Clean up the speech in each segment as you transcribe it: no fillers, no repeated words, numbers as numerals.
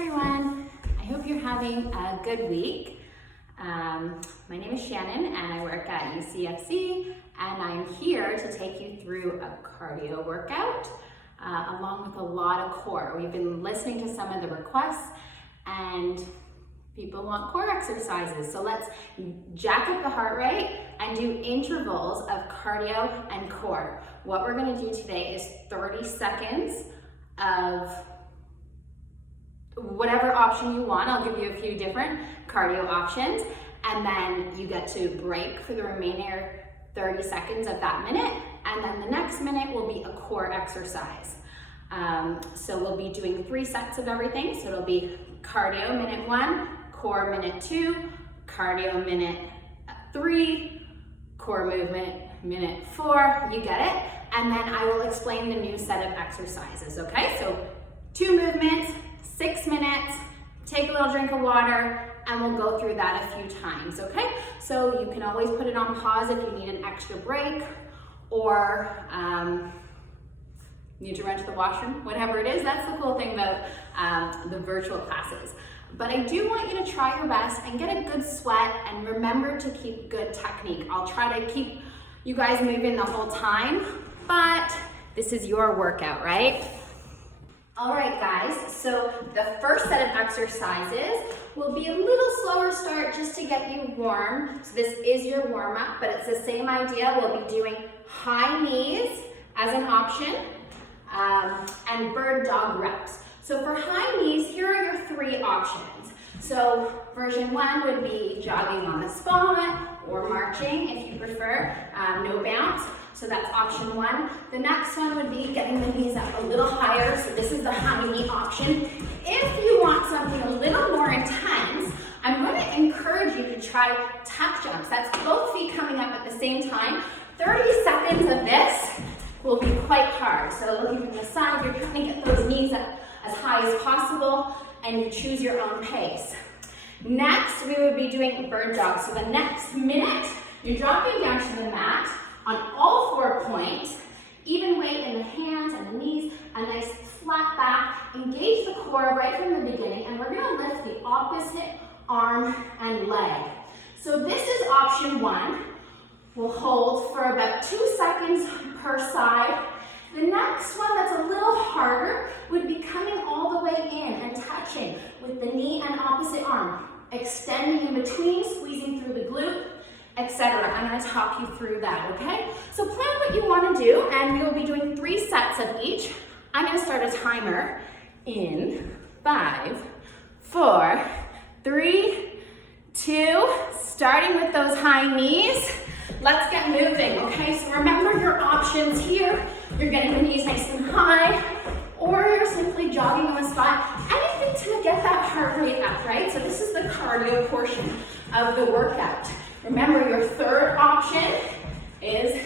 everyone. I hope you're having a good week. My name is Shannon and I work at UCFC, and I'm here to take you through a cardio workout along with a lot of core. We've been listening to some of the requests and people want core exercises. So let's jack up the heart rate and do intervals of cardio and core. What we're gonna do today is 30 seconds of whatever option you want. I'll give you a few different cardio options, and then you get to break for the remainder 30 seconds of that minute, and then the next minute will be a core exercise. So we'll be doing 3 sets of everything. So it'll be cardio minute 1, core minute 2, cardio minute 3, core movement minute 4, you get it? And then I will explain the new set of exercises, okay? So 2 movements, 6 minutes, take a little drink of water, and we'll go through that a few times, okay? So you can always put it on pause if you need an extra break, or need to run to the washroom, whatever it is. That's the cool thing about the virtual classes. But I do want you to try your best and get a good sweat, and remember to keep good technique. I'll try to keep you guys moving the whole time, but this is your workout, right? All right, guys, so the first set of exercises will be a little slower start just to get you warm. So this is your warm-up, but it's the same idea. We'll be doing high knees as an option, and bird dog reps. So for high knees, here are your 3 options. So version 1 would be jogging on the spot or marching if you prefer, no bounce. So that's option 1. The next one would be getting the knees up a little higher. So this is the high knee option. If you want something a little more intense, I'm going to encourage you to try tuck jumps. That's both feet coming up at the same time. 30 seconds of this will be quite hard. So looking from the side, you're trying to get those knees up as high as possible, and you choose your own pace. Next, we would be doing bird dog. So the next minute, you're dropping down to the mat on all 4 points, even weight in the hands and the knees, a nice flat back. Engage the core right from the beginning, and we're gonna lift the opposite arm and leg. So this is option 1. We'll hold for about 2 seconds per side. The next one that's a little harder would be coming all the way in and touching with the knee and opposite arm, extending in between, squeezing through the glute, etc. I'm going to talk you through that, okay? So plan what you want to do, and we will be doing 3 sets of each. I'm going to start a timer in 5, 4, 3, 2, starting with those high knees. Let's get moving, okay? So remember your options here. You're getting the knees nice and high, or you're simply jogging on the spot. Anything to get that heart rate up, right? So this is the cardio portion of the workout. Remember, your 3rd option is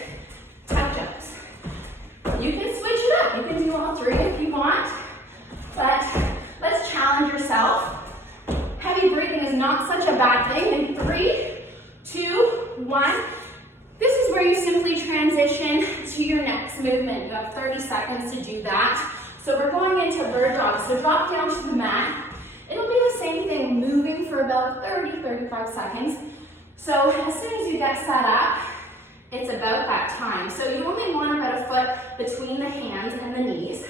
tuck jumps. You can switch it up. You can do all 3 if you want, but let's challenge yourself. Heavy breathing is not such a bad thing. In 3, 2, 1. This is where you simply transition to your next movement. You have 30 seconds to do that. So we're going into bird dog. So drop down to the mat. It'll be the same thing, moving for about 30, 35 seconds. So as soon as you get set up, it's about that time. So you only want about a foot between the hands and the knees.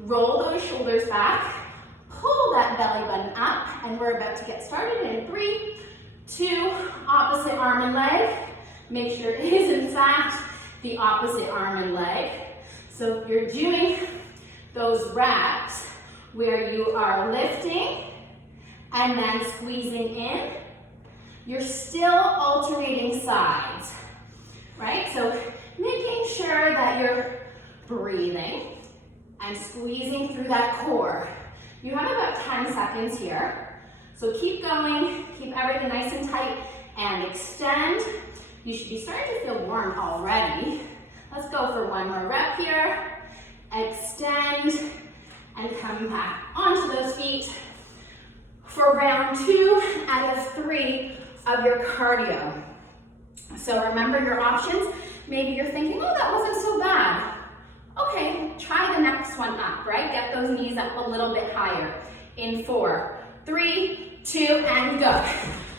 Roll those shoulders back. Pull that belly button up. And we're about to get started in 3, 2, opposite arm and leg. Make sure it is, in fact, the opposite arm and leg. So if you're doing those reps where you are lifting and then squeezing in, you're still alternating sides, right? So making sure that you're breathing and squeezing through that core. You have about 10 seconds here. So keep going, keep everything nice and tight, and extend. You should be starting to feel warm already. Let's go for 1 more rep here. Extend and come back onto those feet for round 2 out of 3 of your cardio. So remember your options. Maybe you're thinking, oh, that wasn't so bad. Okay, try the next one up, right? Get those knees up a little bit higher. In 4, 3, 2, and go.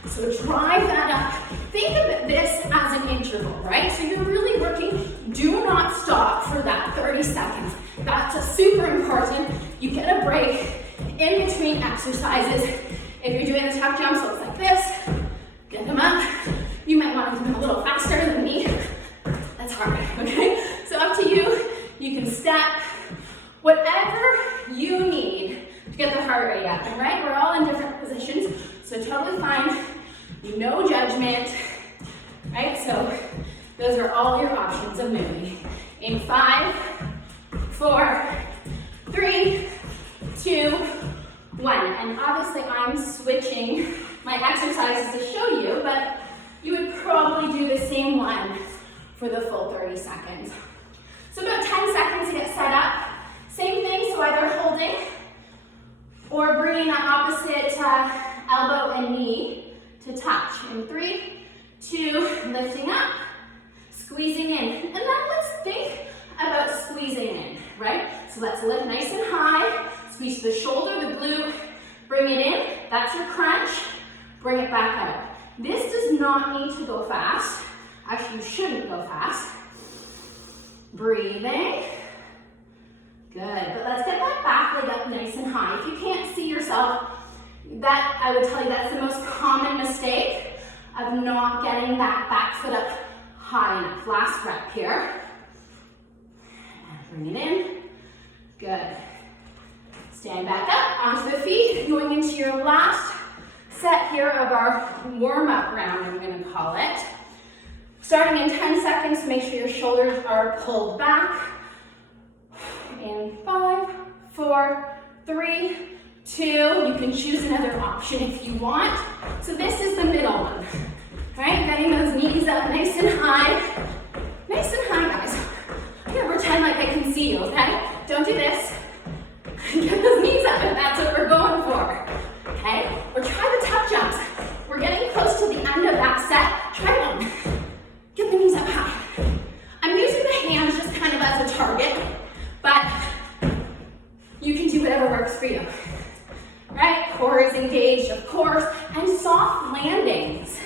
So drive that up. Think of this as an interval, right? So you're really working, do not stop for that 30 seconds. That's super important. You get a break in between exercises. If you're doing the tuck jumps, looks like this. Get them up. You might want to do them a little faster than me. That's hard, okay? So up to you. You can step. Whatever you need to get the heart rate up, all right? We're all in different positions, so totally fine. No judgment, right? So those are all your options of moving. In 5, 4, 3, 2, 1. And obviously I'm switching my exercises to show you, but you would probably do the same one for the full 30 seconds. So about 10 seconds to get set up. Same thing, so either holding or bringing that opposite elbow and knee to touch. In 3, 2, lifting up, squeezing in. And then let's think about squeezing in, right? So let's lift nice and high, squeeze the shoulder, the glute, bring it in. That's your crunch. Bring it back out. This does not need to go fast. Actually, you shouldn't go fast. Breathing. Good, but let's get that back leg up nice and high. If you can't see yourself, that I would tell you that's the most common mistake of not getting that back foot up high enough. Last rep here. And bring it in. Good. Stand back up onto the feet, going into your last set here of our warm-up round, I'm gonna call it. Starting in 10 seconds, make sure your shoulders are pulled back. In 5, 4, 3, 2, you can choose another option if you want. So this is the middle one, right? Getting those knees up nice and high. Nice and high, guys. I'm gonna pretend like I can see you, okay? Don't do this. Get those knees up if that's what we're going for, okay? Or try the tuck jumps. We're getting close to the end of that set. Try one. Get the knees up high. I'm using the hands just kind of as a target, but you can do whatever works for you, right? Core is engaged, of course, and soft landings.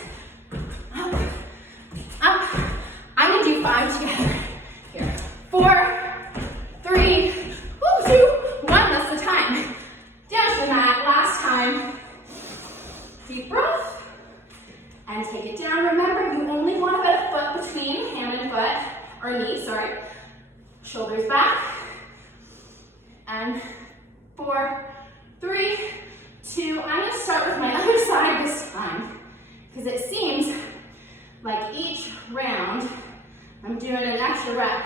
Up, up. I'm gonna do 5 together. Here, 4, 3, 2, 1, that's the time. Down to the mat, last time. Deep breath, and take it down. Remember, you only want about a foot between hand and foot, or knee, sorry. Shoulders back. And 4, 3, 2, I'm gonna start with my other side this time, because it seems like each round, I'm doing an extra rep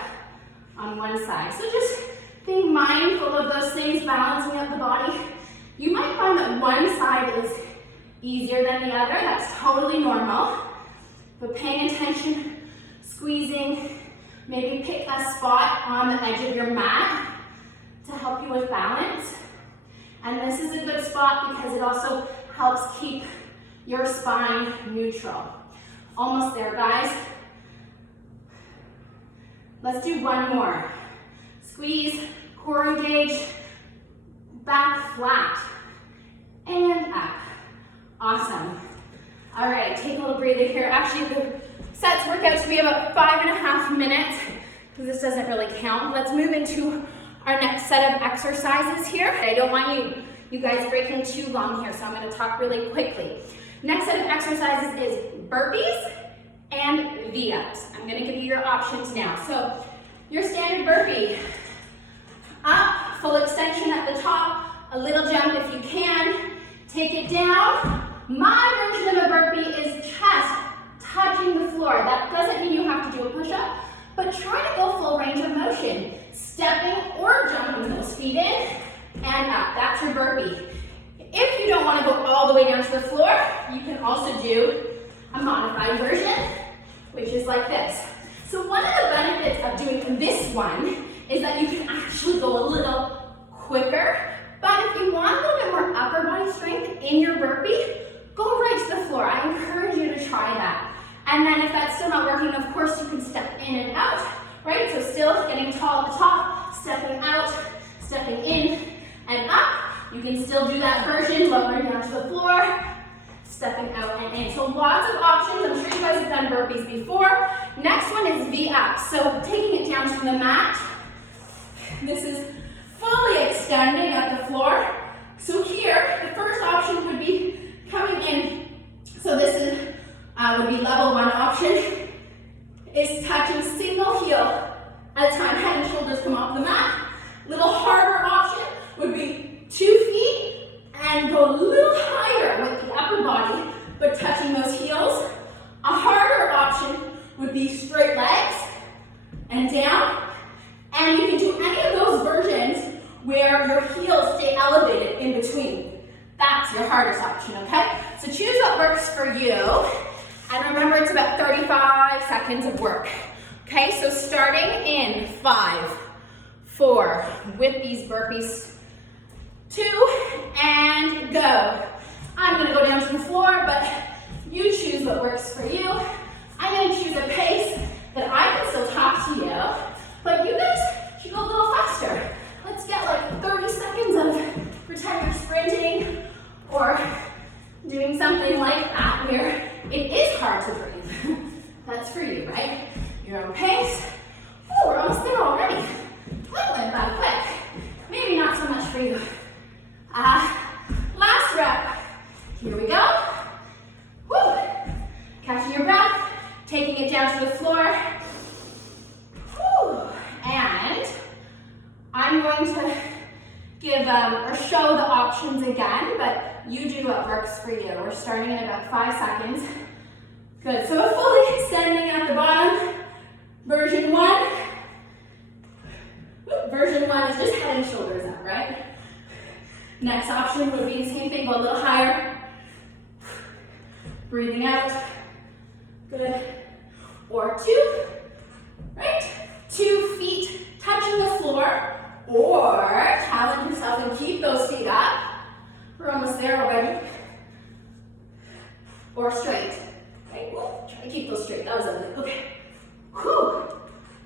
on one side. So just being mindful of those things, balancing out the body. You might find that one side is easier than the other. That's totally normal. But paying attention, squeezing, maybe pick a spot on the edge of your mat to help you with balance. And this is a good spot because it also helps keep your spine neutral. Almost there, guys. Let's do one more. Squeeze, core engaged, back flat, and up. Awesome. All right, take a little breather here. Actually, the sets work out to be about 5.5 minutes because this doesn't really count. Let's move into our next set of exercises here. I don't want you guys breaking too long here, so I'm gonna talk really quickly. Next set of exercises is burpees and V ups. I'm gonna give you your options now. So your standard burpee, up, full extension at the top, a little jump if you can, take it down. My version of a burpee is chest touching the floor. That doesn't mean you have to do a push-up, but try to go full range of motion. Stepping or jumping those feet in and up. That's your burpee. If you don't want to go all the way down to the floor, you can also do a modified version, which is like this. So one of the benefits of doing this one is that you can actually go a little quicker, but if you want a little bit more upper body strength in your burpee, go right to the floor. I encourage you to try that. And then if that's still not working, of course you can step in and out, right? So still getting tall at the top, stepping out, stepping in and up. You can still do that version, lowering down to the floor, stepping out and in. So lots of options. I'm sure you guys have done burpees before. Next one is V ups. So taking it down from the mat. This is fully extending at the floor. So here, the first option would be coming in. So this is would be level 1 option. Is touching single heel at a time. Head and shoulders come off the mat. Little harder option would be 2 feet and go a little higher with the upper body, but touching those heels. A harder option would be straight legs and down. And you can do any of those versions where your heels stay elevated in between. That's your hardest option, okay? So choose what works for you. And remember, it's about 35 seconds of work. Okay, so starting in 5, 4, with these burpees, 2, and go. I'm gonna go down to the floor, but you choose what works for you. I'm gonna choose a pace that I can still talk to you, but you guys should go a little faster. Let's get like 30 seconds of pretend you're sprinting or doing something like that where it is hard to breathe. That's for you, right? Your own pace. Oh, we're almost there already. That went by quick. Maybe not so much for you. Last rep. Here we go. Woo. Catching your breath, taking it down to the floor. Woo. And I'm going to give or show the options again, but you do what works for you. We're starting in about 5 seconds. Good, so fully extending at the bottom. Version 1. Version 1 is just head and shoulders up, right? Next option would be the same thing, go a little higher. Breathing out. Good. Or 2, right? 2 feet touching the floor. Or challenge yourself and keep those feet up. We're almost there already. Or straight. Right? Whoa. Try to keep those straight. That was ugly. Okay. Whew.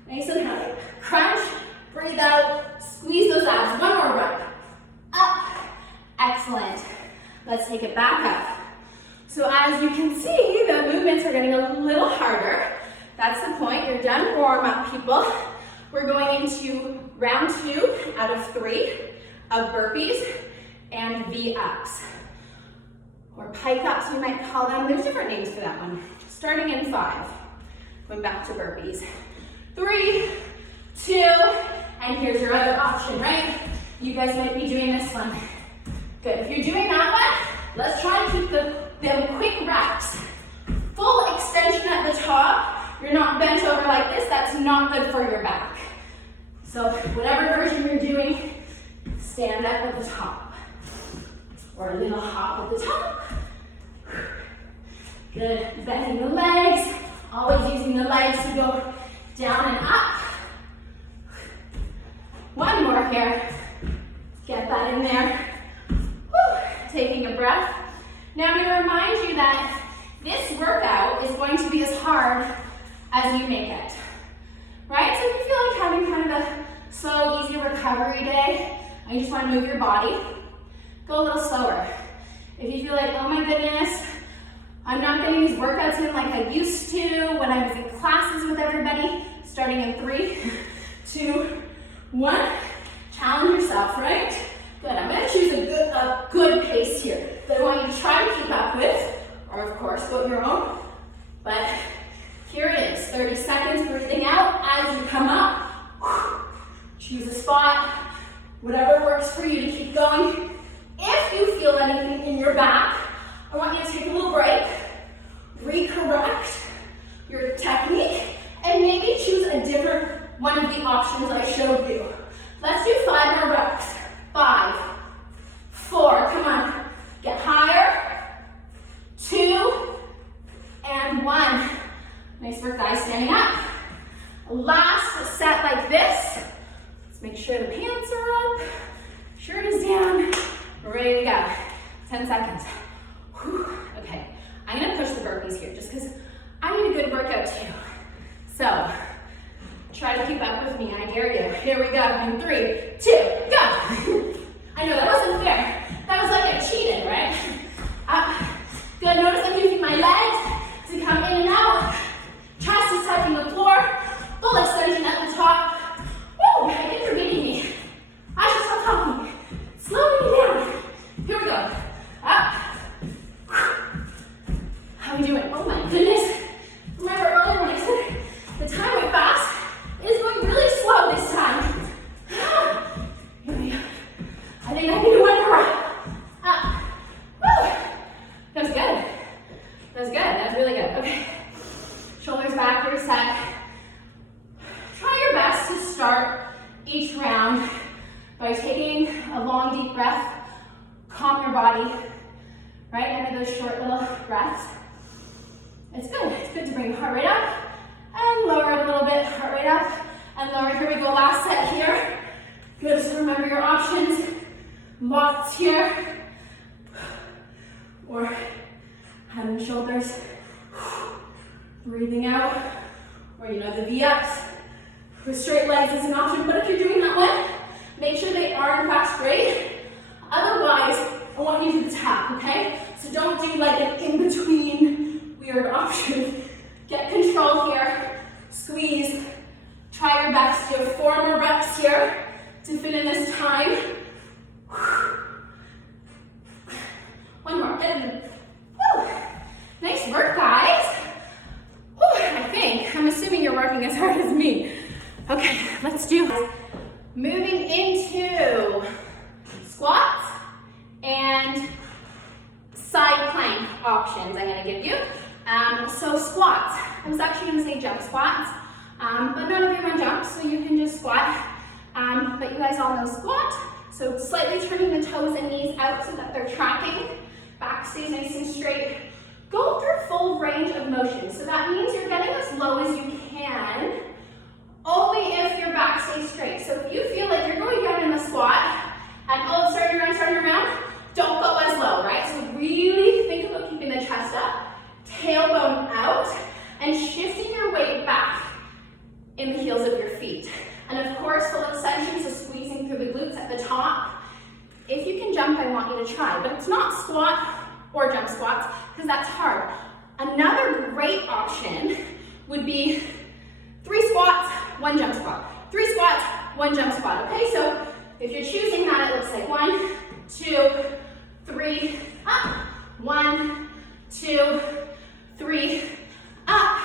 Nice and high. Crunch. Breathe out. Squeeze those abs. One more rep. Up. Excellent. Let's take it back up. So as you can see, the movements are getting a little harder. That's the point. You're done warm up, people. We're going into round 2 out of 3 of burpees and V ups, or pike ups you might call them. There's different names for that one. Starting in 5, going back to burpees. 3, 2, and here's your other option, right? You guys might be doing this one. Good, if you're doing that one, let's try and keep them quick reps. Full extension at the top. You're not bent over like this, that's not good for your back. So whatever version you're doing, stand up at the top. Or a little hop at the top. Good, bending the legs. Always using the legs to go down and up. One more here. Get that in there. Woo. Taking a breath. Now I'm going to remind you that this workout is going to be as hard as you make it. Right? So if you feel like having kind of a slow, easy recovery day, and you just want to move your body, go a little slower. If you feel like, oh my goodness, I'm not getting these workouts in like I used to when I was in classes with everybody, starting in 3, 2, 1, challenge yourself, right? Good, I'm gonna choose a good pace here that I want you to try to keep up with, or of course, go at your own, but here it is, 30 seconds, breathing out as you come up. Choose a spot, whatever works for you to keep going. If you feel anything in your back, I want you to take a little break, recorrect your technique, and maybe choose a different one of the options I showed you. Let's do 5 more reps. 5, 4, come on, get higher, 2, and 1. Nice work, guys, standing up. Last set like this. Let's make sure the pants are up, shirt is down, we're ready to go. 10 seconds. Whew. Okay, I'm gonna push the burpees here just because I need a good workout too. So, try to keep up with me, I dare you. Here we go, in 3, 2, go. I know that wasn't fair. body, right? Into those short little breaths. It's good. It's good to bring the heart rate up and lower it a little bit. Heart rate up and lower. Here we go. Last set here. Good. So remember your options. Locks here, or head and shoulders. Breathing out, or the V ups with straight legs is an option. But if you're doing that one, make sure they are in fact straight. Otherwise, I want you to tap, okay? So don't do like an in-between weird option. Get control here, squeeze, try your best. You have 4 more reps here to fit in this time. One more. Woo. Nice work, guys. Woo. I'm assuming you're working as hard as me. Okay, let's do it. Moving into squats and side plank options I'm going to give you. So squats. I was actually going to say jump squats, but none of you run jumps, so you can just squat. But you guys all know squat. So slightly turning the toes and knees out so that they're tracking. Back stays nice and straight. Go through full range of motion. So that means you're getting as low as you can, only if your back stays straight. So if you feel like you're going down in the squat, and starting around, don't go as low, right? So really think about keeping the chest up, tailbone out, and shifting your weight back in the heels of your feet. And of course, full extension, so squeezing through the glutes at the top. If you can jump, I want you to try, but it's not squat or jump squats, because that's hard. Another great option would be 3 squats, 1 jump squat. 3 squats, 1 jump squat, okay? So if you're choosing that, it looks like 1, 2, 3, up. 1, 2, 3, up.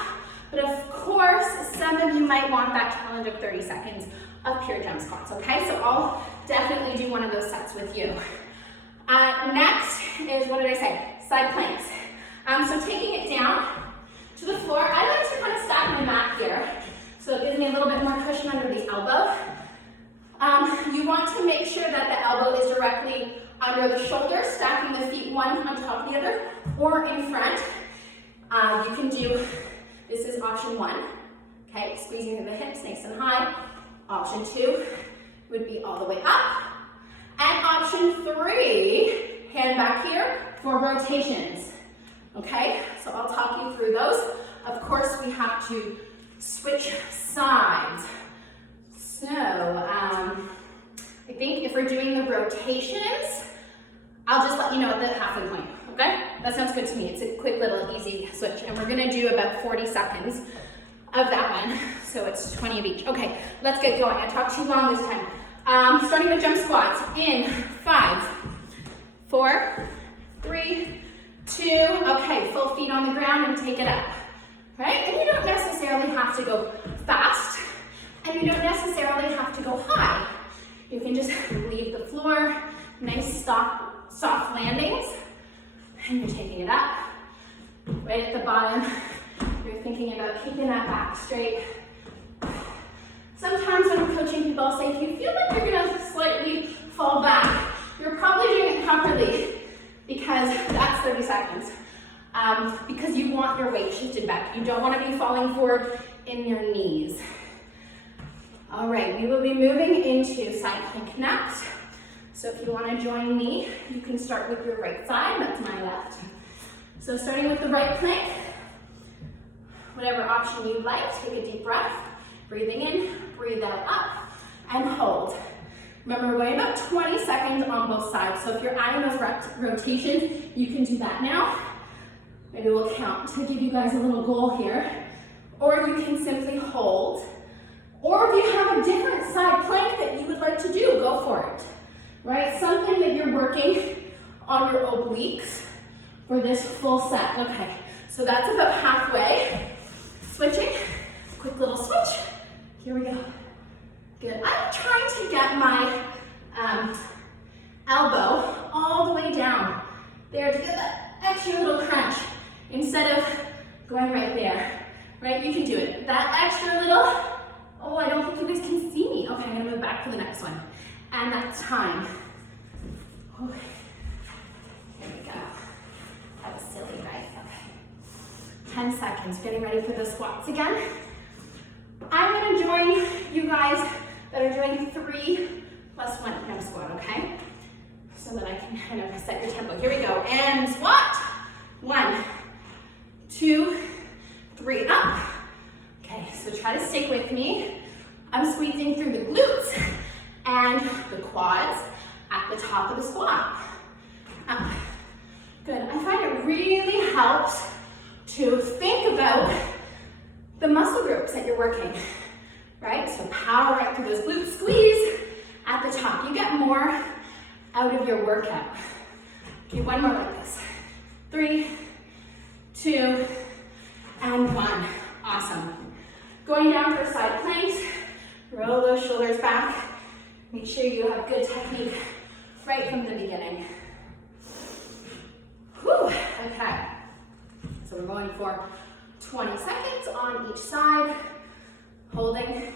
But of course, some of you might want that challenge of 30 seconds of pure jump squats, okay? So I'll definitely do one of those sets with you. Next is, what did I say? Side planks. So taking it down to the floor. I like to kind of stack my mat here, so it gives me a little bit more cushion under the elbow. You want to make sure that the elbow is directly under the shoulder, stacking the feet one on top of the other, or in front. You can do, this is option 1, okay, squeezing through the hips nice and high. Option 2 would be all the way up. And option 3, hand back here for rotations, okay? So I'll talk you through those. Of course, we have to switch sides. So, I think if we're doing the rotations, I'll just let you know at the halfway point, okay? That sounds good to me. It's a quick little easy switch, and we're gonna do about 40 seconds of that one, so it's 20 of each. Okay, let's get going. I talked too long this time. Starting with jump squats in 5, 4, 3, 2, okay, full feet on the ground and take it up, right? And you don't necessarily have to go fast, and you don't necessarily have to go high. You can just leave the floor, nice soft landings, and you're taking it up. Right at the bottom, you're thinking about keeping that back straight. Sometimes when I'm coaching people, I'll say, if you feel like you're gonna slightly fall back, you're probably doing it properly, because that's 30 seconds. Because you want your weight shifted back. You don't want to be falling forward in your knees. All right, we will be moving into side plank next. So if you want to join me, you can start with your right side, that's my left. So starting with the right plank, whatever option you like, take a deep breath, breathing in, breathe out, up, and hold. Remember, we're going about 20 seconds on both sides, so if you're adding those rotations, you can do that now. Maybe we'll count to give you guys a little goal here, or you can simply hold. Or if you have a different side plank that you would like to do, go for it, right? Something that you're working on your obliques for this full set. Okay, so that's about halfway. Switching, quick little switch. Here we go. Good. I'm trying to get my elbow all the way down there to get that extra little crunch instead of going right there, right? You can do it. That extra little, oh, I don't think you guys can see me. Okay, I'm gonna move back to the next one. And that's time. Okay. 10 seconds, getting ready for the squats again. I'm gonna join you guys that are doing 3 plus 1 jump squat, okay? So that I can kind of set your tempo. Here we go, and squat. 1, 2, 3, up. Okay, so try to stick with me. I'm squeezing through the glutes and the quads at the top of the squat. Up. Good, I find it really helps to think about the muscle groups that you're working, right? So power right through those glutes, squeeze at the top. You get more out of your workout. Okay, one more like this. 3, 2, and 1. Awesome. Going down for side planks, roll those shoulders back. Make sure you have good technique right from the beginning. Whew, okay. So we're going for 20 seconds on each side, holding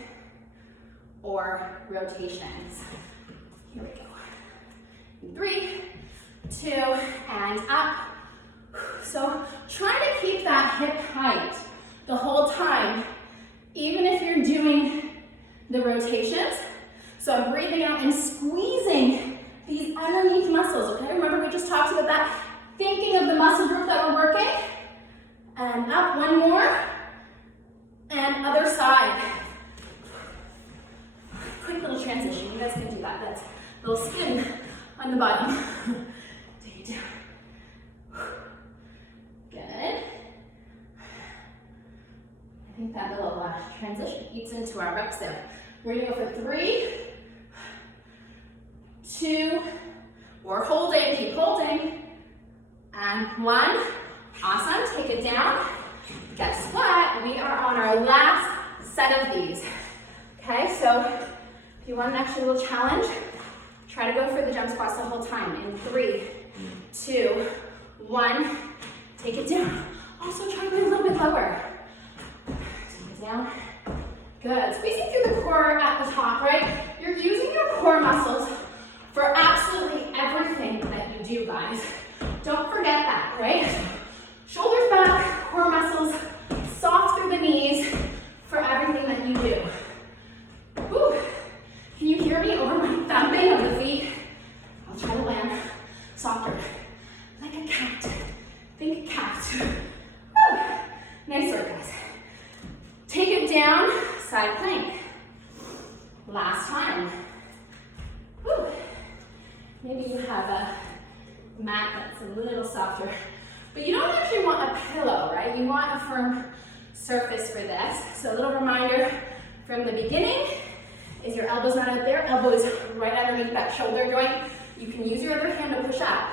or rotations. Here we go. 3, 2, and up. So try to keep that hip height the whole time, even if you're doing the rotations. So I'm breathing out and squeezing these underneath muscles, okay? Remember we just talked about that, thinking of the muscle group that we're working. And up, one more, and other side. Quick little transition, you guys can do that. That's a little spin on the bottom. Take it down. Good. I think that little transition eats into our reps there. We're gonna go for 3, 2, we're holding, keep holding, and 1. Awesome, take it down. Guess what? We are on our last set of these. Okay, so if you want an extra little challenge, try to go for the jump squats the whole time. In 3, 2, 1, take it down. Also try to go a little bit lower. Take it down. Good, squeezing through the core at the top, right? You're using your core muscles for absolutely everything that you do, guys. Don't forget that, right? Shoulders back, core muscles, soft through the knees for everything that you do. Whew. Can you hear me over my thumping of the feet? I'll try to land softer, like a cat. Think cat. Whew. Nice work, guys. Take it down, side plank. Last time. Whew. Maybe you have a mat that's a little softer. But you don't actually want a pillow, right? You want a firm surface for this. So a little reminder from the beginning is your elbow's not out there, elbow is right underneath that shoulder joint. You can use your other hand to push up.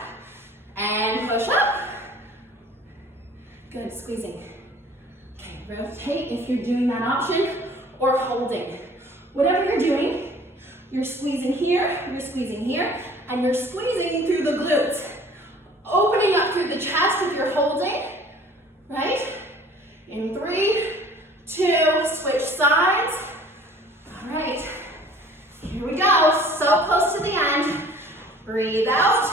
And push up. Good, squeezing. Okay, rotate if you're doing that option, or holding. Whatever you're doing, you're squeezing here, and you're squeezing through the glutes. Opening up through the chest if you're holding, right? In 3, 2, switch sides. All right, here we go, so close to the end. Breathe out.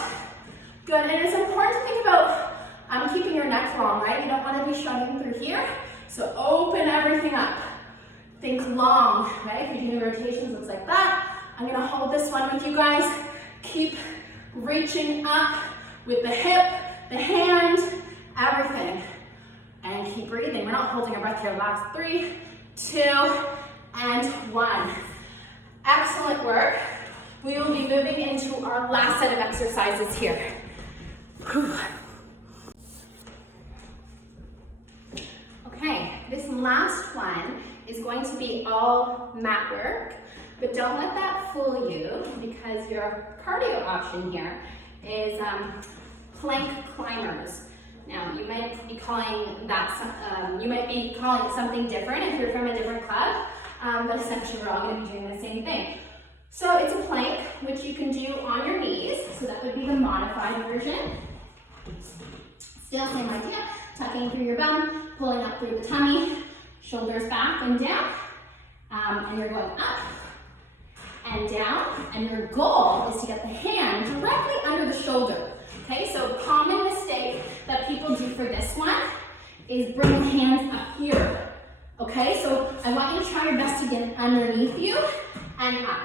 Good, and it's important to think about keeping your neck long, right? You don't want to be shoving through here, so open everything up. Think long, right? If you're doing rotations, looks like that. I'm gonna hold this one with you guys. Keep reaching up with the hip, the hand, everything. And keep breathing. We're not holding our breath here. Last 3, 2, and 1. Excellent work. We will be moving into our last set of exercises here. Whew. Okay, this last one is going to be all mat work, but don't let that fool you because your cardio option here is plank climbers. Now, you might be calling that, you might be calling it something different if you're from a different club, but essentially we're all going to be doing the same thing. So it's a plank, which you can do on your knees, so that would be the modified version. Still same idea, tucking through your bum, pulling up through the tummy, shoulders back and down, and you're going up and down, and your goal is to get the hand directly under the shoulder. Okay, so common mistake that people do for this one is bring the hands up here. Okay, so I want you to try your best to get underneath you and up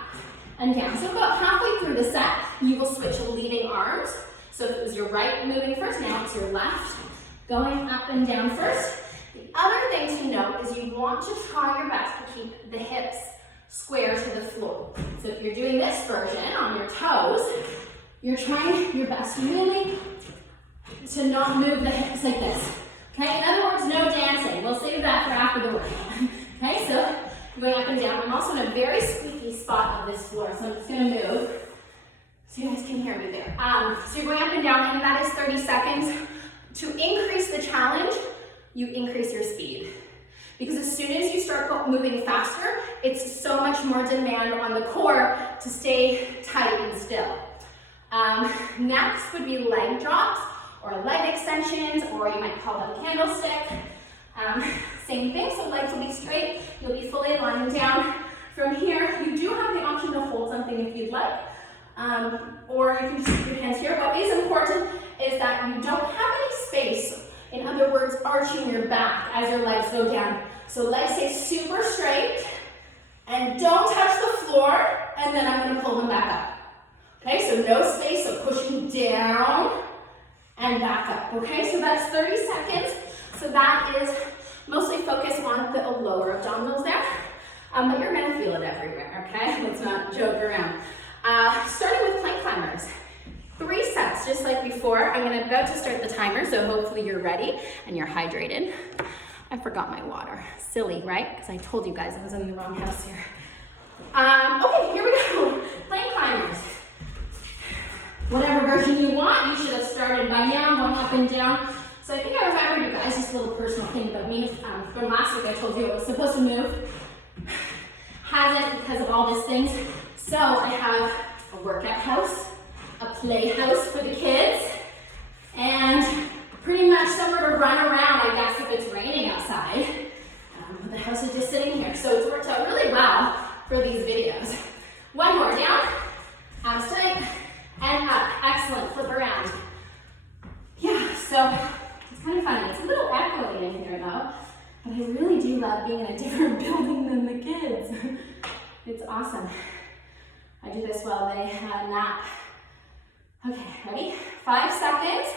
and down. So about halfway through the set, you will switch leading arms. So if it was your right moving first, now it's your left going up and down first. The other thing to note is you want to try your best to keep the hips square to the floor. So if you're doing this version on your toes, you're trying your best really to not move the hips like this. Okay, in other words, no dancing. We'll save that for after the workout. Okay, so going up and down. I'm also in a very squeaky spot of this floor, so I'm just gonna move so you guys can hear me there. So you're going up and down, and that is 30 seconds. To increase the challenge, you increase your speed. Because as soon as you start moving faster, it's so much more demand on the core to stay tight and still. Next would be leg drops, or leg extensions, or you might call them candlestick. Same thing, so legs will be straight, you'll be fully lying down. From here, you do have the option to hold something if you'd like, or you can just keep your hands here. What is important is that you don't have any space, in other words, arching your back as your legs go down. So legs stay super straight, and don't touch the floor, and then I'm gonna pull them back up. Okay, so no space, so pushing down, and back up, okay? So that's 30 seconds. So that is mostly focused on the lower abdominals there, but you're gonna feel it everywhere, okay? Let's not joke around. Starting with plank climbers. 3 sets, just like before. I'm about to start the timer, so hopefully you're ready and you're hydrated. I forgot my water. Silly, right? Because I told you guys I was in the wrong house here. Okay, here we go. Plank climbers. Whatever version you want, you should have started by now, going up and down. So I think I remember you guys, just a little personal thing about me. From last week I told you I was supposed to move. Hasn't because of all these things. So I have a workout house, a playhouse for the kids, and pretty much somewhere to run around, I guess, if it's raining outside. But the house is just sitting here. So it's worked out really well for these videos. One more, down, abs tight, and up. Excellent, flip around. Yeah, so it's kind of funny. It's a little echoey in here though, but I really do love being in a different building than the kids. It's awesome. I do this while they nap. Okay, ready? 5 seconds,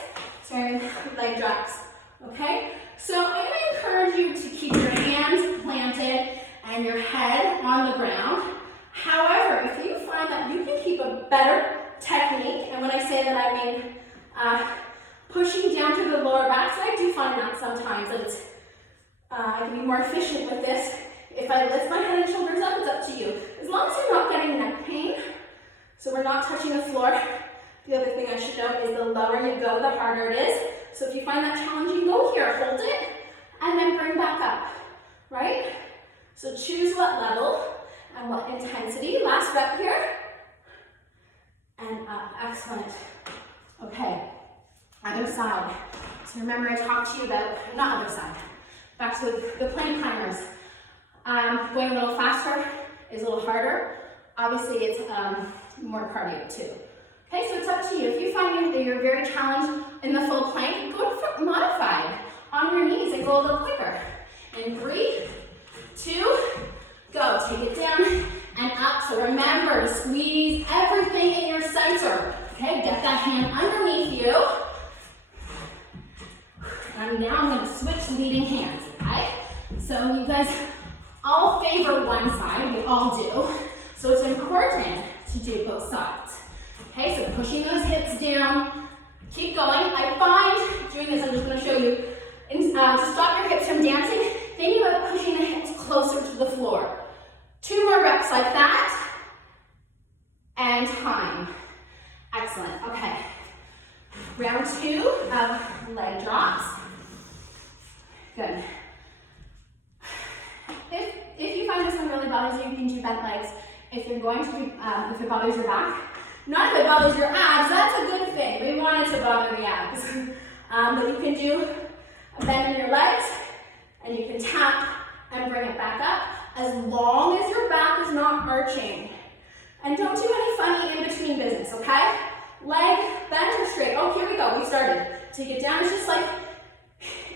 starting leg drops, okay? So I'm gonna encourage you to keep your hands planted and your head on the ground. However, if you find that you can keep a better technique, and when I say that I mean pushing down through the lower back, so I do find that sometimes that it's, I can be more efficient with this. If I lift my head and shoulders up, it's up to you. As long as you're not getting neck pain, so we're not touching the floor. The other thing I should note is the lower you go, the harder it is. So if you find that challenging, go here, hold it, and then bring back up, right? So choose what level and what intensity. Last rep here, and up, excellent. Okay, other side. So remember I talked to you about, not other side, back to the plank climbers. Going a little faster is a little harder. Obviously it's more cardio too. Okay, so it's up to you. If you find that you're very challenged in the full plank, go for modified on your knees and go a little quicker. In 3, 2, go. Take it down and up. So remember to squeeze everything in your center. Okay, get that hand underneath you. And now I'm going to switch leading hands, okay? So you guys all favor one side, we all do. So it's important to do both sides. Okay, so pushing those hips down, keep going. I find, doing this, I'm just going to show you, to stop your hips from dancing, think about pushing the hips closer to the floor. 2 more reps like that, and time. Excellent, okay. Round 2 of leg drops. Good. If you find this one really bothers you, you can do bent legs. If you're going to do, if it bothers your back, not if it bothers your abs, that's a good thing. We want it to bother the abs. But you can do a bend in your legs, and you can tap and bring it back up, as long as your back is not arching. And don't do any funny in-between business, okay? Leg, bend or straight. Oh, here we go, we started. Take it down, it's just like,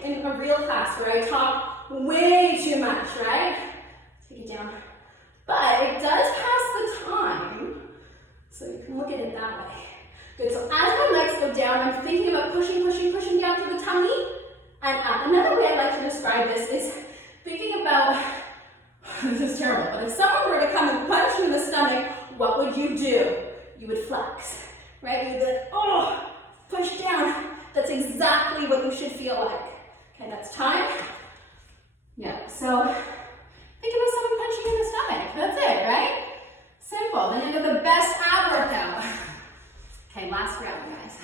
in a real class where I talk way too much, right? Take it down. But it does pass the time, so you can look at it that way. Good, so as my legs go down, I'm thinking about pushing down to the tummy and up. Another way I like to describe this is thinking about, this is terrible, but if someone were to come and punch you in the stomach, what would you do? You would flex, right? You'd be like, oh, push down. That's exactly what you should feel like. Okay, that's time. Yeah, so think about someone punching you in the stomach. That's it, right? Simple. Then into the best ab workout. Okay, last round, guys.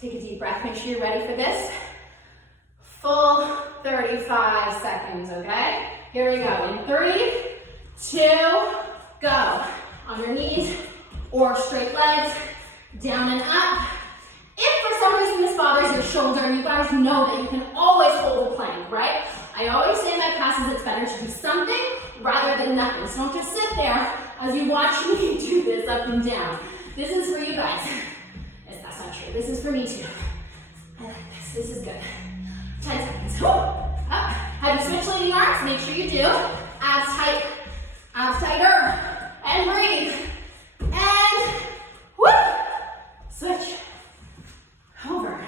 Take a deep breath. Make sure you're ready for this. Full 35 seconds, okay? Here we go. In 3, 2, go. On your knees or straight legs, down and up. If for some reason this bothers your shoulder, you guys know that you can always hold a plank, right? I always say in my classes it's better to do something rather than nothing. So don't just sit there as you watch me do this up and down. This is for you guys. That's not true. This is for me too. I like this. This is good. 10 seconds. Up. Have you switched leading arms? Make sure you do. Abs tight. Abs tighter. And breathe. And whoop. Switch. Over.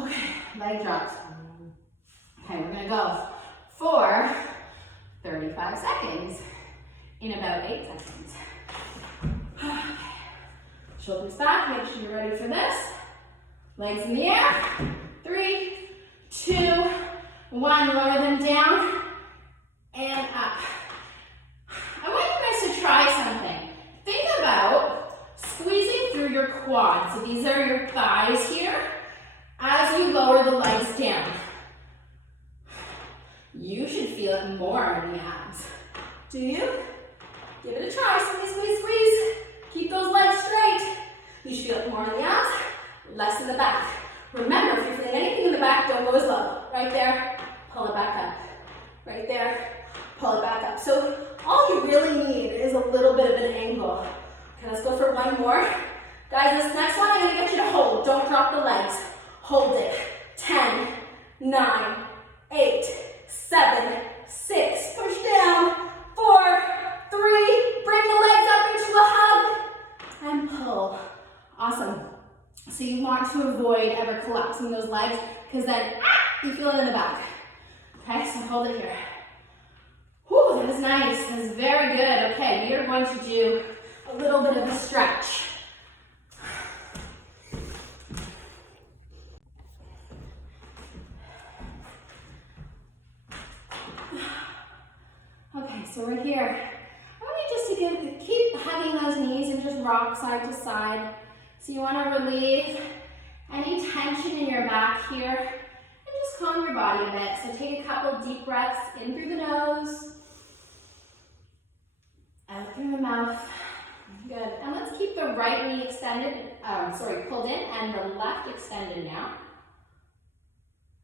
Okay. Leg drops. Okay, we're gonna go for 35 seconds in about 8 seconds. Okay. Shoulders back, make sure you're ready for this. Legs in the air. 3, 2, 1, lower them down and up. I want you guys to try something. Think about squeezing through your quads. So these are your thighs here as you lower the legs down. You should feel it more in the abs. Do you? Give it a try. Squeeze, squeeze, squeeze. Keep those legs straight. You should feel it more in the abs, less in the back. Remember, if you're feeling anything in the back, don't go as low. Right there, pull it back up. Right there, pull it back up. So all you really need is a little bit of an angle. Okay, let's go for one more. Guys, this next one, I'm gonna get you to hold. Don't drop the legs. Hold it. 10, 9, 8, 7, 6, push down, 4, 3, bring the legs up into a hug, and pull. Awesome. So you want to avoid ever collapsing those legs, because then you feel it in the back. Okay, so hold it here. Whew, that is nice, that is very good. Okay, we are going to do a little bit of a stretch. Okay, so we're here. I want you just to keep hugging those knees and just rock side to side. So you want to relieve any tension in your back here and just calm your body a bit. So take a couple deep breaths in through the nose, out through the mouth. Good. And let's keep the right knee extended, pulled in, and the left extended now.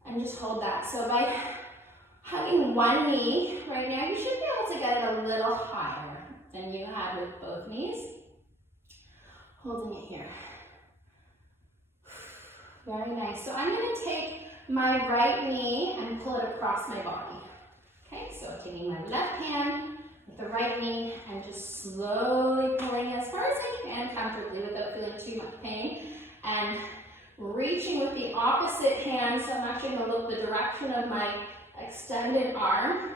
And just hold that. So by hugging one knee right now, you should be able to get it a little higher than you had with both knees. Holding it here. Very nice. So I'm going to take my right knee and pull it across my body. Okay, so taking my left hand with the right knee and just slowly pulling as far as I can comfortably without feeling too much pain. And reaching with the opposite hand, so I'm actually going to look the direction of my extended arm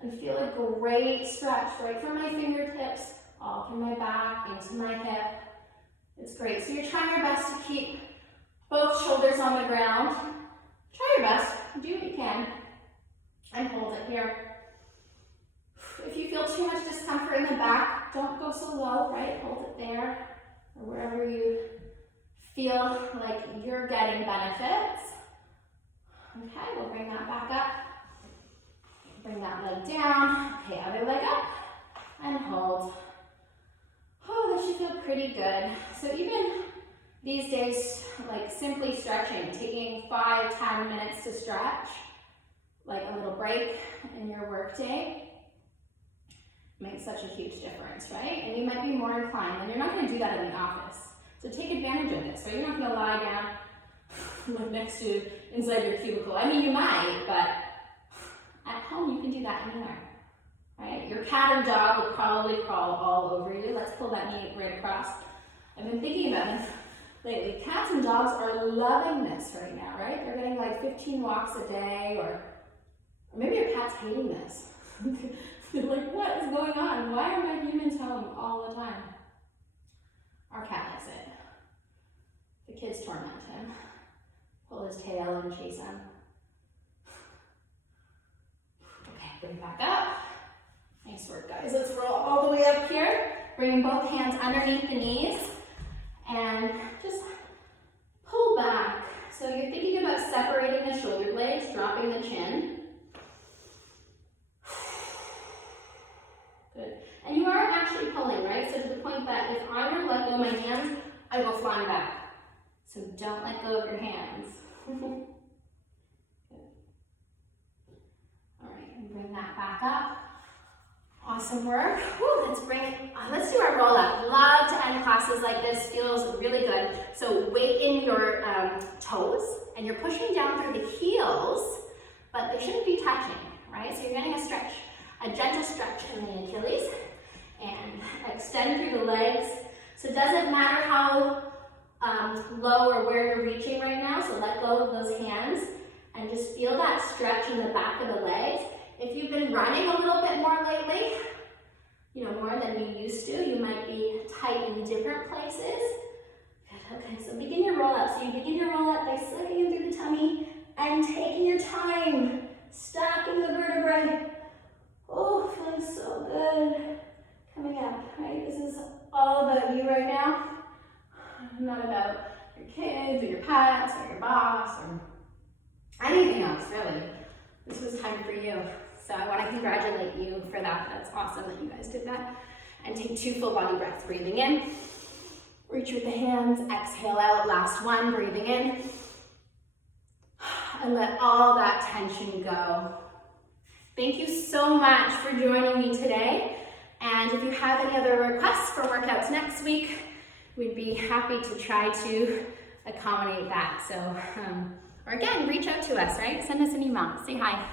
and feel a great stretch right from my fingertips all through my back into my hip. It's great. So you're trying your best to keep both shoulders on the ground. Try your best. Do what you can. And hold it here. If you feel too much discomfort in the back, don't go so low, right? Hold it there or wherever you feel like you're getting benefits. Okay, we'll bring that back up. Bring that leg down. Okay, other leg up and hold. Oh, that should feel pretty good. So even these days, like simply stretching, taking 5-10 minutes to stretch, like a little break in your workday, makes such a huge difference, right? And you might be more inclined, and you're not going to do that in the office. So take advantage of this, right? You're not going to lie down like next to inside your cubicle. I mean, you might, but at home you can do that anywhere, right? Your cat or dog will probably crawl all over you. Let's pull that knee right across. I've been thinking about it lately. Cats and dogs are loving this right now, right? They're getting like 15 walks a day, or maybe your cat's hating this. They're like, what is going on? Why are my humans home all the time? Our cat likes it. The kids torment him. Pull his tail and chase him. Okay, bring it back up. Nice work, guys. Let's roll all the way up here. Bring both hands underneath the knees and just pull back. So you're thinking about separating the shoulder blades, dropping the chin. Good. And you are actually pulling, right? So to the point that if I were to let go of my hands, I go flying back. So don't let go of your hands. Good. All right, and bring that back up. Awesome work. Woo, let's do our roll up. Love to end classes like this. Feels really good. So weight in your toes, and you're pushing down through the heels, but they shouldn't be touching, right? So you're getting a stretch, a gentle stretch in the Achilles, and extend through the legs. So it doesn't matter how low or where you're reaching right now, so let go of those hands and just feel that stretch in the back of the legs. If you've been running a little bit more lately, more than you used to, you might be tight in different places. Good, okay, so begin your roll up. So you begin your roll up by sucking in through the tummy and taking your time, stacking the vertebrae. Oh, feeling so good. Coming up, right? This is all about you right now. Not about your kids or your pets or your boss or anything else, really. This was time for you. So I want to congratulate you for that. That's awesome that you guys did that. And take 2 full body breaths. Breathing in. Reach with the hands. Exhale out. Last one. Breathing in. And let all that tension go. Thank you so much for joining me today. And if you have any other requests for workouts next week, we'd be happy to try to accommodate that. So, or again, reach out to us, right? Send us an email. Say hi.